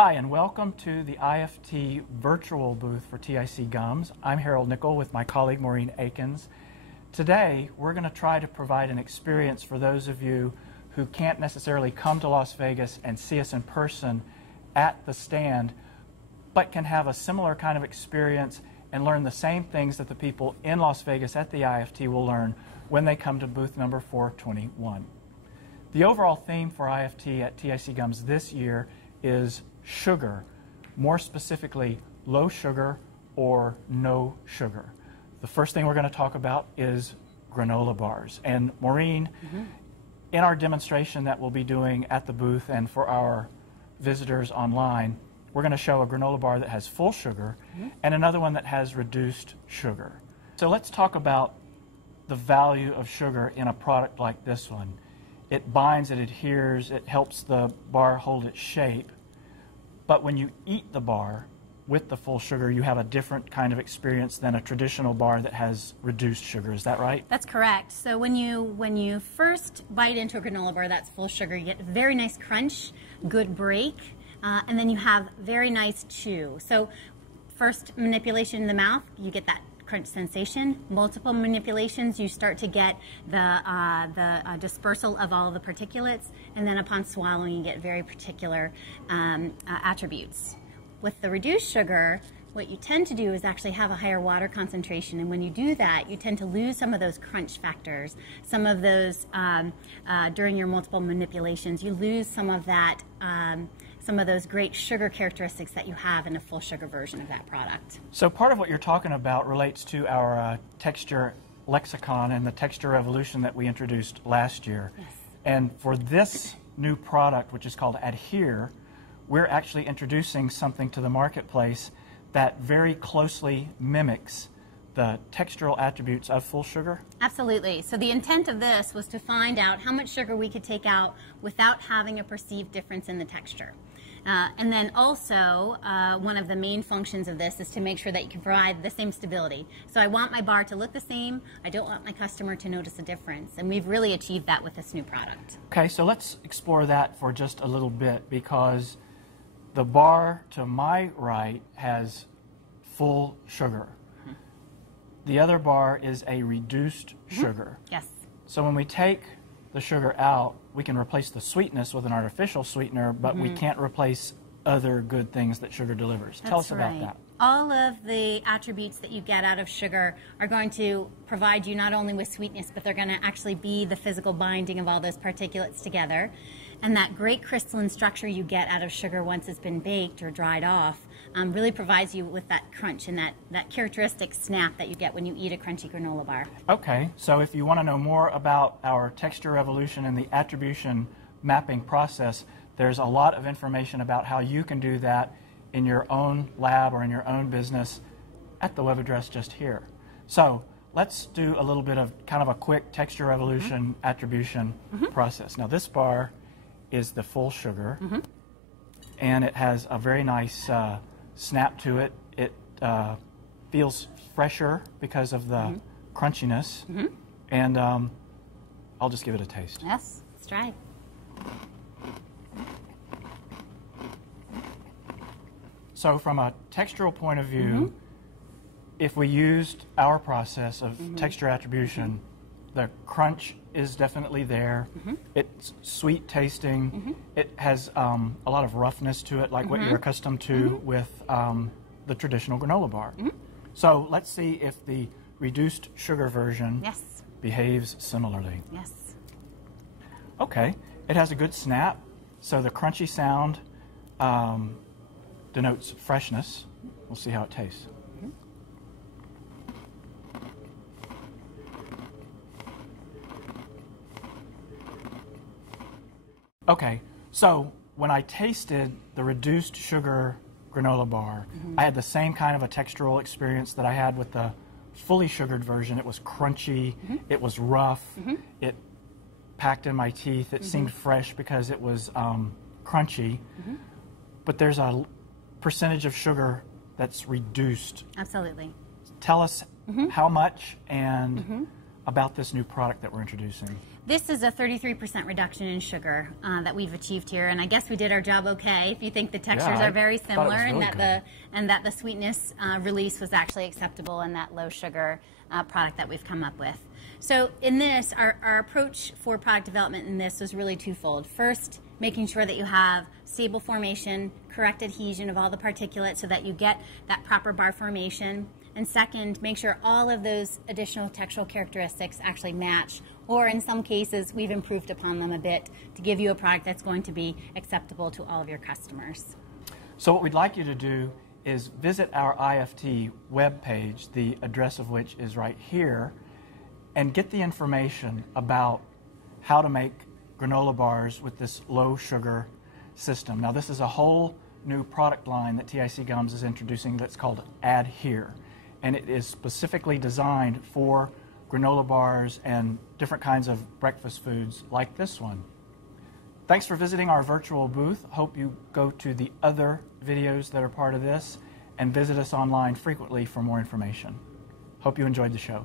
Hi, and welcome to the IFT virtual booth for TIC Gums. I'm Harold Nickel with my colleague Maureen Akins. Today, we're going to try to provide an experience for those of you who can't necessarily come to Las Vegas and see us in person at the stand, but can have a similar kind of experience and learn the same things that the people in Las Vegas at the IFT will learn when they come to booth number 421. The overall theme for IFT at TIC Gums this year is sugar, more specifically low sugar or no sugar. The first thing we're going to talk about is granola bars. And Maureen, in our demonstration that we'll be doing at the booth and for our visitors online, we're going to show a granola bar that has full sugar and another one that has reduced sugar. So let's talk about the value of sugar in a product like this one. It binds, it adheres, it helps the bar hold its shape. But when you eat the bar with the full sugar, you have a different kind of experience than a traditional bar that has reduced sugar. Is that right? That's correct. So when you first bite into a granola bar that's full sugar, you get a very nice crunch, good break, and then you have very nice chew. So first manipulation in the mouth, you get that crunch sensation. Multiple manipulations, you start to get the dispersal of all of the particulates, and then upon swallowing, you get very particular attributes. With the reduced sugar, what you tend to do is actually have a higher water concentration, and when you do that, you tend to lose some of those crunch factors, some of those during your multiple manipulations. You lose some of that. Some of those great sugar characteristics that you have in a full sugar version of that product. So part of what you're talking about relates to our texture lexicon and the texture revolution that we introduced last year. Yes. And for this new product, which is called Adhere, we're actually introducing something to the marketplace that very closely mimics the textural attributes of full sugar? Absolutely. So the intent of this was to find out how much sugar we could take out without having a perceived difference in the texture. And then also, one of the main functions of this is to make sure that you can provide the same stability. So I want my bar to look the same. I don't want my customer to notice a difference. And we've really achieved that with this new product. Okay, so let's explore that for just a little bit, because the bar to my right has full sugar. The other bar is a reduced sugar. Yes. So when we take the sugar out, we can replace the sweetness with an artificial sweetener, but we can't replace other good things that sugar delivers. Tell us about that. All of the attributes that you get out of sugar are going to provide you not only with sweetness, but they're going to actually be the physical binding of all those particulates together. And that great crystalline structure you get out of sugar once it's been baked or dried off really provides you with that crunch and that characteristic snap that you get when you eat a crunchy granola bar. Okay, so if you want to know more about our texture revolution and the attribution mapping process, there's a lot of information about how you can do that in your own lab or in your own business at the web address just here. So let's do a little bit of kind of a quick texture revolution attribution process. Now this bar is the full sugar, and it has a very nice snap to it. It feels fresher because of the crunchiness, and I'll just give it a taste. Yes, let's try. So from a textural point of view, if we used our process of texture attribution, the crunch is definitely there. It's sweet tasting. It has a lot of roughness to it, like what you're accustomed to with the traditional granola bar. So let's see if the reduced sugar version behaves similarly. Yes. Okay, it has a good snap, so the crunchy sound denotes freshness. We'll see how it tastes. Okay, so when I tasted the reduced sugar granola bar, I had the same kind of a textural experience that I had with the fully sugared version. It was crunchy, it was rough, it packed in my teeth, it seemed fresh because it was crunchy, but there's a percentage of sugar that's reduced. Absolutely. Tell us how much and about this new product that we're introducing. This is a 33% reduction in sugar that we've achieved here, and I guess we did our job okay. If you think the textures are very similar, really and that the sweetness release was actually acceptable in that low sugar product that we've come up with. So in this, our approach for product development in this was really twofold. First, making sure that you have stable formation, correct adhesion of all the particulates so that you get that proper bar formation. And second, make sure all of those additional textural characteristics actually match, or in some cases, we've improved upon them a bit to give you a product that's going to be acceptable to all of your customers. So what we'd like you to do is visit our IFT webpage, the address of which is right here, and get the information about how to make granola bars with this low sugar system. Now this is a whole new product line that TIC Gums is introducing that's called Adhere, and it is specifically designed for granola bars and different kinds of breakfast foods like this one. Thanks for visiting our virtual booth. Hope you go to the other videos that are part of this and visit us online frequently for more information. Hope you enjoyed the show.